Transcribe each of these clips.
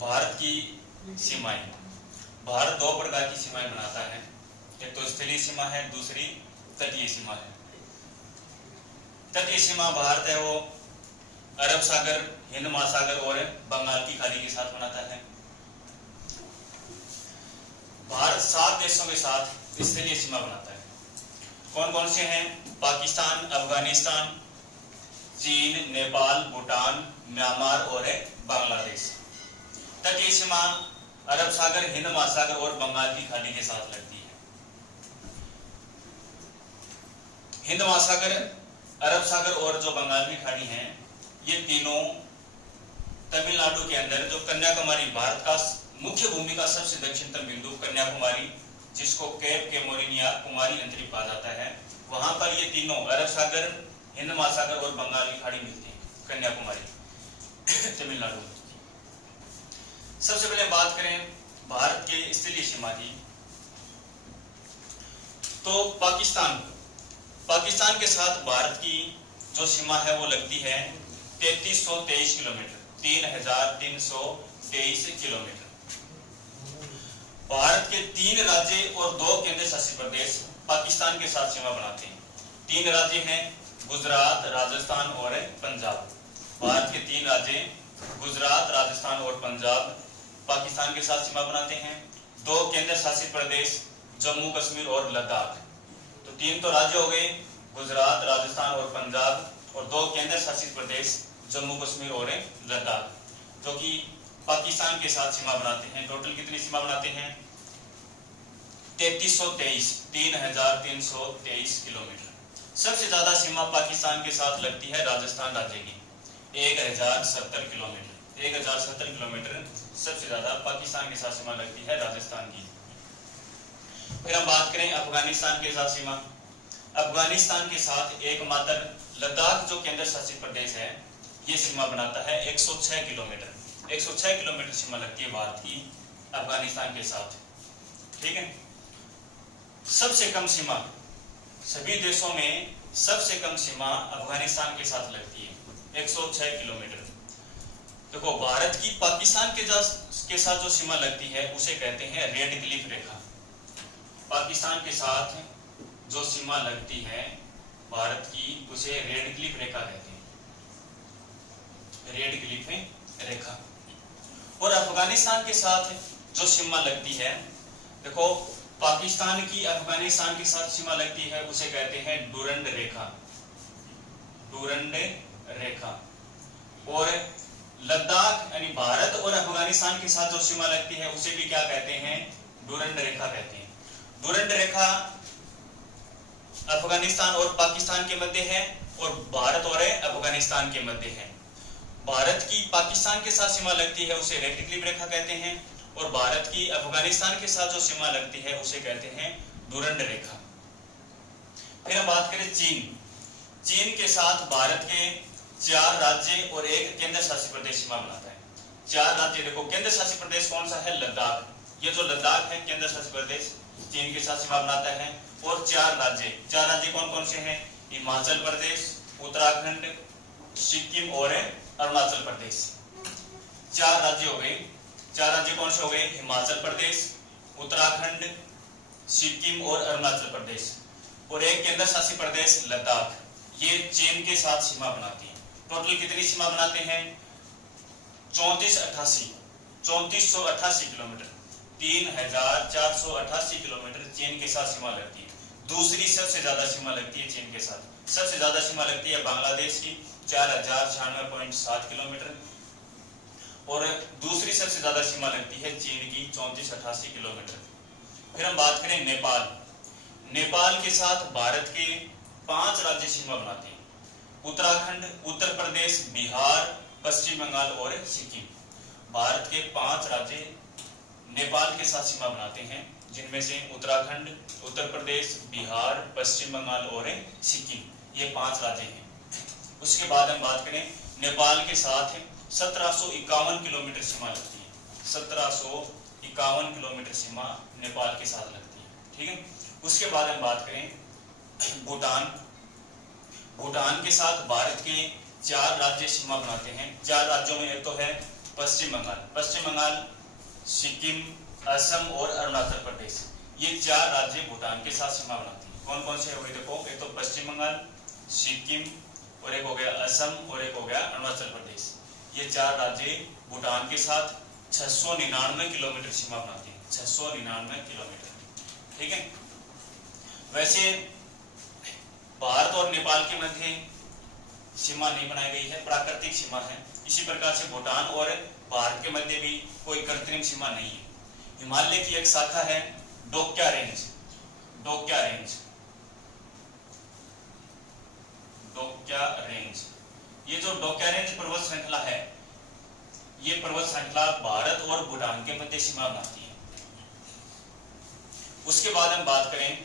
भारत की सीमाएं। भारत दो प्रकार की सीमाएं बनाता है, एक तो स्थलीय सीमा है, दूसरी तटीय सीमा है। तटीय सीमा भारत है वो अरब सागर, हिंद महासागर और बंगाल की खाड़ी के साथ बनाता है। भारत 7 देशों के साथ स्थलीय सीमा बनाता है। कौन कौन से हैं? पाकिस्तान, अफगानिस्तान, चीन, नेपाल, भूटान, म्यांमार और बांग्लादेश। तटीय सीमा अरब सागर, हिंद महासागर और बंगाल की खाड़ी के साथ लगती है। हिंद महासागर, अरब सागर और जो बंगाल की खाड़ी है, ये तीनों तमिलनाडु के अंदर जो कन्याकुमारी, भारत का मुख्य भूमि का सबसे दक्षिणतम बिंदु कन्याकुमारी, जिसको केप कैमोरिन या कुमारी अंतरिक्ष कहा जाता है, वहां पर ये तीनों अरब सागर, हिंद महासागर और बंगाल की खाड़ी मिलती है कन्याकुमारी तमिलनाडु में। सबसे पहले बात करें भारत के स्थलीय सीमा की, तो पाकिस्तान के साथ भारत की जो सीमा है वो लगती है 3323 किलोमीटर, 3323 किलोमीटर। भारत के 3 राज्य और 2 केंद्र शासित प्रदेश पाकिस्तान के साथ सीमा बनाते हैं। 3 राज्य हैं गुजरात, राजस्थान और पंजाब। भारत के 3 राज्य गुजरात, राजस्थान और पंजाब पाकिस्तान के साथ सीमा बनाते हैं। 2 केंद्र शासित प्रदेश जम्मू कश्मीर और लद्दाख। तो 3 तो राज्य हो गए, गुजरात, राजस्थान और पंजाब, और 2 केंद्र शासित प्रदेश जम्मू कश्मीर और लद्दाख, जो कि पाकिस्तान के साथ सीमा बनाते हैं। टोटल कितनी सीमा बनाते हैं? 3323 किलोमीटर। सबसे ज्यादा सीमा पाकिस्तान के साथ लगती है राजस्थान राज्य की, 1070 किलोमीटर। 1070 किलोमीटर सबसे ज्यादा पाकिस्तान के साथ सीमा लगती है राजस्थान की। फिर हम बात करें अफगानिस्तान के साथ सीमा। अफगानिस्तान के साथ एकमात्र लद्दाख जो केंद्र शासित प्रदेश है, ये सीमा बनाता है 106 किलोमीटर। 106 किलोमीटर सीमा लगती है भारत की अफगानिस्तान के साथ। ठीक है। सबसे कम सीमा सभी देशों में, सबसे कम सीमा अफगानिस्तान के साथ लगती है 106 किलोमीटर। देखो, भारत की पाकिस्तान के साथ जो सीमा लगती है उसे कहते हैं रेड क्लिफ रेखा। पाकिस्तान के साथ जो सीमा लगती है भारत की, उसे रेड क्लिफ रेखा कहते हैं, रेड क्लिफ रेखा। और अफगानिस्तान के साथ जो सीमा लगती है, देखो, पाकिस्तान की अफगानिस्तान के साथ सीमा लगती है उसे कहते हैं डुरंड रेखा, डुरंड रेखा। और लद्दाख यानी भारत और अफगानिस्तान के साथ जो सीमा लगती है उसे भी क्या कहते हैं? डुरंड रेखा कहते हैं। डुरंड रेखा अफगानिस्तान और पाकिस्तान के मध्य है और भारत और अफगानिस्तान के मध्य है। भारत की पाकिस्तान के साथ सीमा लगती है उसे रेड क्लिफ रेखा कहते हैं, और भारत की अफगानिस्तान के साथ जो सीमा लगती है उसे कहते हैं डुरंड रेखा। फिर हम बात करें चीन के साथ भारत के 4 राज्य और 1 केंद्र शासित प्रदेश सीमा बनाता है। 4 राज्य, देखो, केंद्र शासित प्रदेश कौन सा है? लद्दाख। ये जो लद्दाख है केंद्र शासित प्रदेश, चीन के साथ सीमा बनाता है। और 4 राज्य कौन कौन से हैं? हिमाचल प्रदेश, उत्तराखंड, सिक्किम और अरुणाचल प्रदेश। 4 राज्य हो गए। 4 राज्य कौन से हो गए? हिमाचल प्रदेश, उत्तराखंड, सिक्किम और अरुणाचल प्रदेश, और 1 केंद्र शासित प्रदेश लद्दाख। ये चीन के साथ सीमा बनाती है। टोटल कितनी सीमा बनाते हैं? 3488 किलोमीटर, 3488 किलोमीटर चीन के साथ सीमा लगती है। दूसरी सबसे ज्यादा सीमा लगती है चीन के साथ, सबसे ज्यादा सीमा लगती है बांग्लादेश की 4096.7 किलोमीटर, और दूसरी सबसे ज्यादा सीमा लगती है चीन की 3488 किलोमीटर। फिर हम बात करें नेपाल के साथ भारत के 5 राज्य सीमा बनाते हैं, उत्तराखंड, उत्तर प्रदेश, बिहार, पश्चिम बंगाल और सिक्किम। भारत के 5 राज्य नेपाल के साथ सीमा बनाते हैं, जिनमें से उत्तराखंड, उत्तर प्रदेश, बिहार, पश्चिम बंगाल और सिक्किम, ये 5 राज्य हैं। उसके बाद हम बात करें नेपाल के साथ 1751 किलोमीटर सीमा लगती है। 1751 किलोमीटर सीमा नेपाल के साथ लगती है। ठीक है। उसके बाद हम बात करें भूटान के साथ भारत के 4 राज्य सीमा बनाते हैं। 4 राज्यों में एक तो है पश्चिम बंगाल, सिक्किम, असम और अरुणाचल प्रदेश, ये 4 राज्य भूटान के साथ सीमा बनाती हैं। कौन कौन से हो गए देखो, एक तो पश्चिम बंगाल, सिक्किम और एक हो गया असम और एक हो गया अरुणाचल प्रदेश। ये 4 राज्य भूटान के साथ 699 किलोमीटर सीमा बनाती हैं, 699 किलोमीटर। ठीक है। वैसे भारत और नेपाल के मध्य सीमा नहीं बनाई गई है, प्राकृतिक सीमा है। इसी प्रकार से भूटान और भारत के मध्य भी कोई कृत्रिम सीमा नहीं है। हिमालय की एक शाखा है डोक्या रेंज, डोक्या रेंज, डोक्या रेंज। ये जो डोक्या रेंज पर्वत श्रृंखला है, ये पर्वत श्रृंखला भारत और भूटान के मध्य सीमा बनाती है। उसके बाद हम बात करें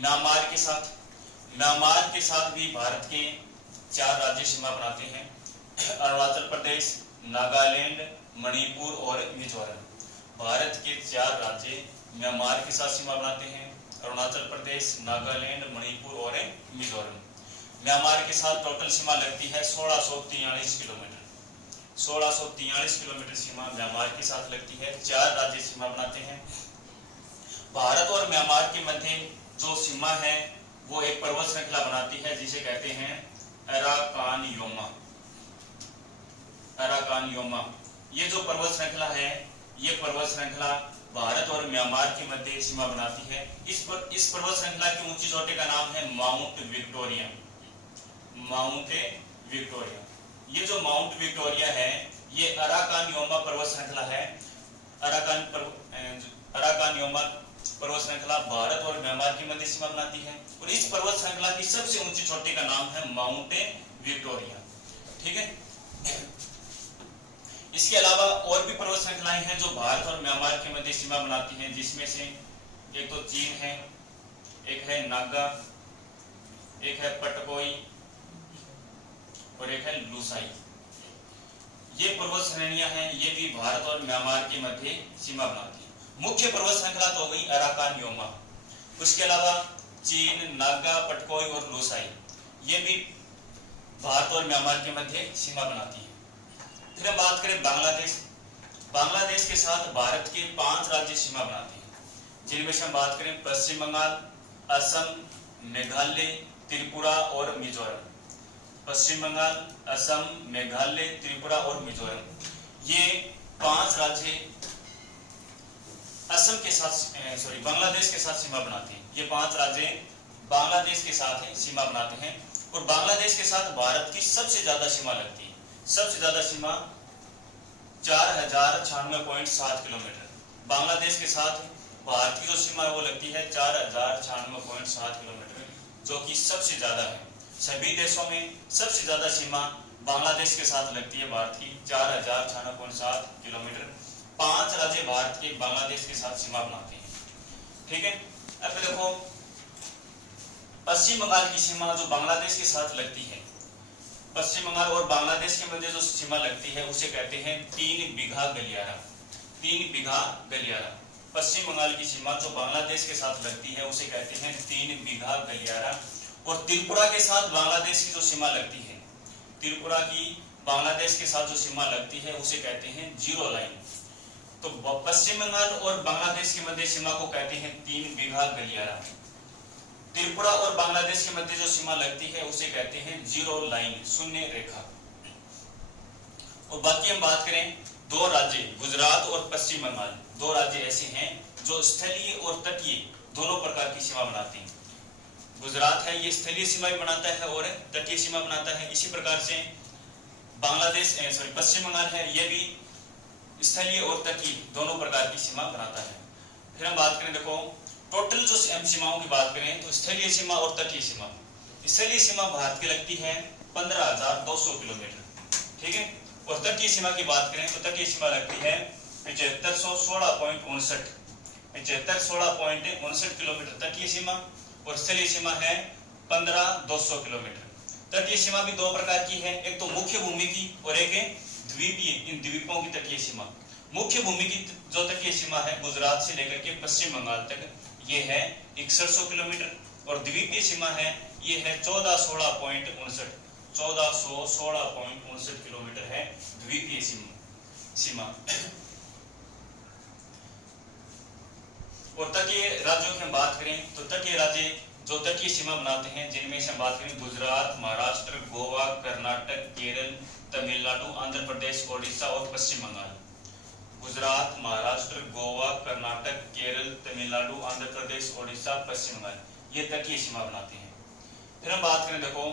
म्यांमार के साथ। म्यांमार के साथ भी भारत के 4 राज्य सीमा बनाते हैं, अरुणाचल प्रदेश, नागालैंड, मणिपुर और मिजोरम। भारत के 4 राज्य म्यांमार के साथ सीमा बनाते हैं, अरुणाचल प्रदेश, नागालैंड, मणिपुर और मिजोरम। म्यांमार के साथ टोटल सीमा लगती है 1643 किलोमीटर, 1643 किलोमीटर सीमा म्यांमार के साथ लगती है। 4 राज्य सीमा बनाते हैं। भारत और म्यांमार के मध्य जो सीमा है वो एक पर्वत श्रृंखला बनाती है जिसे कहते हैं अराकानयोमा, अराकानयोमा। ये जो पर्वत श्रृंखला है, ये पर्वत श्रृंखला भारत और म्यांमार के मध्य सीमा बनाती है। इस पर्वत श्रृंखला की ऊंची चोटी का नाम है माउंट विक्टोरिया, माउंट विक्टोरिया। ये जो माउंट विक्टोरिया है, ये अराकानयोमा पर्वत श्रृंखला है। अराकानयोमा पर्वत श्रृंखला भारत और म्यांमार के मध्य सीमा बनाती है और इस पर्वत श्रृंखला की सबसे ऊंची चोटी का नाम है माउंट विक्टोरिया। ठीक है। इसके अलावा और भी पर्वत श्रृंखलाएं हैं जो भारत और म्यांमार के मध्य सीमा बनाती हैं, जिसमें से एक तो चीन है, एक है नागा, एक है पटकोई और एक है लुसाई। ये पर्वत श्रेणियां हैं, ये भी भारत और म्यांमार के मध्य सीमा बनाती है। मुख्य पर्वत श्रृंखला तो हो गई अराकानयोमा। उसके अलावा चीन, नागा, पटकोई और लुसाई, ये भी भारत और म्यांमार के मध्य सीमा बनाती है। फिर हम बात करें बांग्लादेश। बांग्लादेश के साथ भारत के 5 राज्य सीमा बनाते हैं, जिनमें से हम बात करें पश्चिम बंगाल, असम, मेघालय, त्रिपुरा और मिजोरम। पश्चिम बंगाल, असम, मेघालय, त्रिपुरा और मिजोरम, ये 5 राज्य असम के साथ बांग्लादेश के साथ सीमा बनाते हैं। ये 5 राज्य बांग्लादेश के साथ सीमा बनाते हैं और बांग्लादेश के साथ भारत की सबसे ज्यादा सीमा लगती है। सबसे ज्यादा सीमा 4096.7 किलोमीटर। बांग्लादेश के साथ भारत की जो सीमा है वो लगती है 4096.7 किलोमीटर, जो कि सबसे ज्यादा है। सभी देशों में सबसे ज्यादा सीमा बांग्लादेश के साथ लगती है भारत की, 4096.7 किलोमीटर। 5 राज्य भारत के बांग्लादेश के साथ सीमा बनाते हैं। ठीक है। अब देखो पश्चिम बंगाल की सीमा जो बांग्लादेश के साथ लगती है, पश्चिम बंगाल और बांग्लादेश के मध्य जो सीमा लगती है उसे कहते हैं 3 बीघा गलियारा, 3 बीघा गलियारा। पश्चिम बंगाल की सीमा जो बांग्लादेश के साथ लगती है उसे कहते हैं 3 बीघा गलियारा। और त्रिपुरा के साथ बांग्लादेश की जो सीमा लगती है, त्रिपुरा की बांग्लादेश के साथ जो सीमा लगती है उसे कहते हैं जीरो लाइन। तो पश्चिम बंगाल और बांग्लादेश के मध्य सीमा को कहते हैं 3 बीघा गलियारा। त्रिपुरा और बांग्लादेश के मध्य जो सीमा लगती है उसे कहते हैं जीरो लाइन, शून्य रेखा। और बाकी हम बात करें 2 राज्य गुजरात और पश्चिम बंगाल, 2 राज्य ऐसे हैं जो स्थलीय और तटीय दोनों प्रकार की सीमा बनाते हैं। गुजरात है, ये स्थलीय सीमा भी बनाता है और तटीय सीमा बनाता है। इसी प्रकार से पश्चिम बंगाल है, ये भी स्थलीय और तटीय दोनों प्रकार की सीमा बनाता है। फिर हम बात करें, देखो टोटल जो सीमाओं की बात करें तो स्थलीय सीमा और तटीय सीमा, स्थलीय सीमा भारत की लगती है 15,200 किलोमीटर। ठीक है। और तटीय सीमा की बात करें तो तटीय सीमा लगती है 7516.59 किलोमीटर तटीय सीमा और स्थलीय सीमा है 15,200 किलोमीटर। तटीय सीमा भी 2 प्रकार की है, एक तो मुख्य भूमि की और एक है द्वीपीय, इन द्वीपों की तटीय सीमा। मुख्य भूमि की जो तटीय सीमा है गुजरात से लेकर के पश्चिम बंगाल तक, ये है 6100 किलोमीटर और द्वीपीय सीमा है ये है 1416.59, 1416.59 किलोमीटर है द्वीपीय सीमा। और तटीय राज्यों की हम बात करें तो तटीय राज्य जो तटीय सीमा बनाते हैं जिनमें से हम बात करें गुजरात, महाराष्ट्र, गोवा, कर्नाटक, केरल, तमिलनाडु, आंध्र प्रदेश, ओडिशा और पश्चिम बंगाल। गुजरात, महाराष्ट्र, गोवा, कर्नाटक, केरल, तमिलनाडु, आंध्र प्रदेश, ओडिशा, पश्चिम बंगाल, ये तटीय सीमा बनाते हैं। फिर हम बात करें, देखो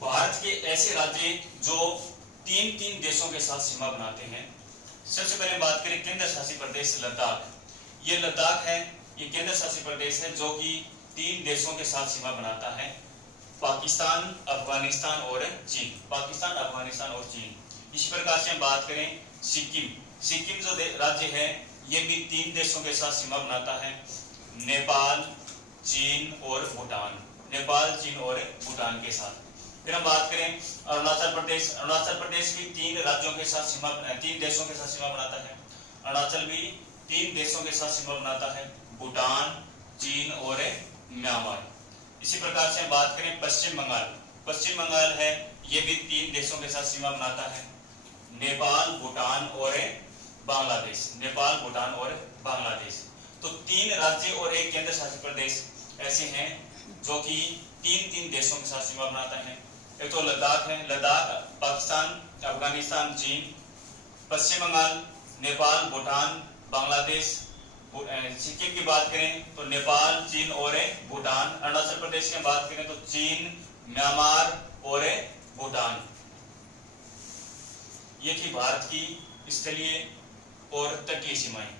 भारत के ऐसे राज्य जो तीन देशों के साथ सीमा बनाते हैं। सबसे पहले बात करें केंद्र शासित प्रदेश लद्दाख। ये लद्दाख है, ये केंद्र शासित प्रदेश है जो कि 3 देशों के साथ सीमा बनाता है, पाकिस्तान, अफगानिस्तान और चीन। पाकिस्तान, अफगानिस्तान और चीन। इसी प्रकार से हम बात करें सिक्किम जो राज्य है ये भी 3 देशों के साथ सीमा बनाता है, नेपाल, चीन और भूटान। नेपाल, चीन और भूटान के साथ। फिर हम बात करें अरुणाचल प्रदेश भी 3 राज्यों के साथ 3 देशों के साथ सीमा बनाता है। अरुणाचल भी 3 देशों के साथ सीमा बनाता है, भूटान, चीन और म्यांमार। इसी प्रकार से हम बात करें पश्चिम बंगाल है, ये भी 3 देशों के साथ सीमा बनाता है, नेपाल, भूटान और बांग्लादेश। नेपाल, भूटान और बांग्लादेश। तो 3 राज्य और 1 केंद्र शासित प्रदेश ऐसे हैं जो कि 3 देशों के साथ सीमा बनाता है। एक तो लद्दाख है, लद्दाख पाकिस्तान, अफगानिस्तान, चीन। पश्चिम बंगाल, नेपाल, भूटान, बांग्लादेश। सिक्किम की बात करें तो नेपाल, चीन और भूटान। अरुणाचल प्रदेश की बात करें तो चीन, म्यांमार और भूटान। ये थी भारत की स्थलीय और तटीय सीमाएं।